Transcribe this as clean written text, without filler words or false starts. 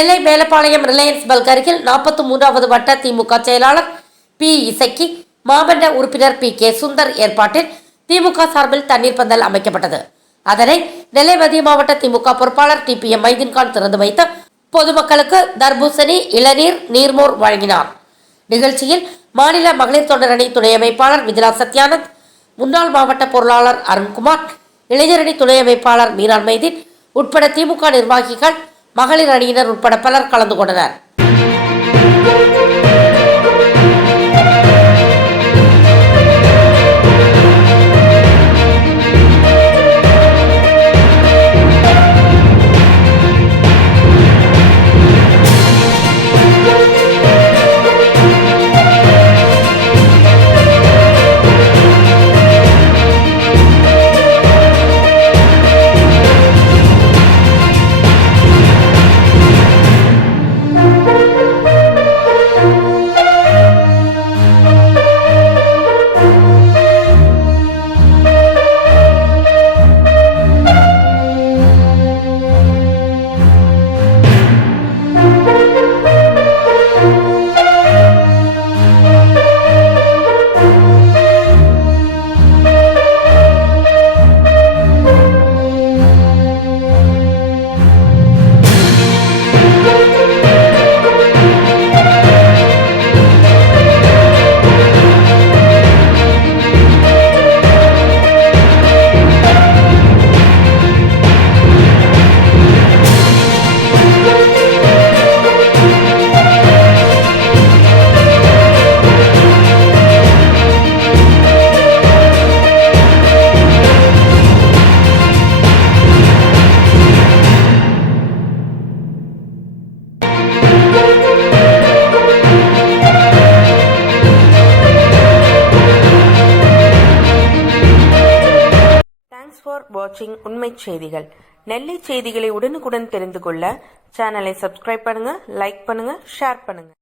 நெல்லை Melapalayam Reliance bulk அருகில் 43வது வட்ட திமுக செயலாளர் பி. இசக்கி, மாமன்ற உறுப்பினர் பி. கே. சுந்தர் ஏற்பாட்டில் திமுக சார்பில் தண்ணீர் பந்தல் அமைக்கப்பட்டது. அதனை நெல்லை மத்திய மாவட்ட திமுக பொறுப்பாளர் டி. பி. எம். மைதீன்கான் திறந்து வைத்து பொதுமக்களுக்கு தர்பூசணி, இளநீர், நீர்மோர் வழங்கினார். நிகழ்ச்சியில் மாநில மகளிர் தொண்டரணி துணை அமைப்பாளர் விஜயா சத்யானந்த், முன்னாள் மாவட்ட பொருளாளர் அருண்குமார், இளைஞரணி துணை அமைப்பாளர் மீரான் மைதீன் உட்பட திமுக நிர்வாகிகள், மகளிர் அணியினர் உட்பட பலர் கலந்து கொண்டனர். ஃபார் வாட்சிங் உண்மை செய்திகள். நெல்லை செய்திகளை உடனுக்குடன் தெரிந்து கொள்ள சேனலை சப்ஸ்கிரைப் பண்ணுங்க, லைக் பண்ணுங்க, ஷேர் பண்ணுங்க.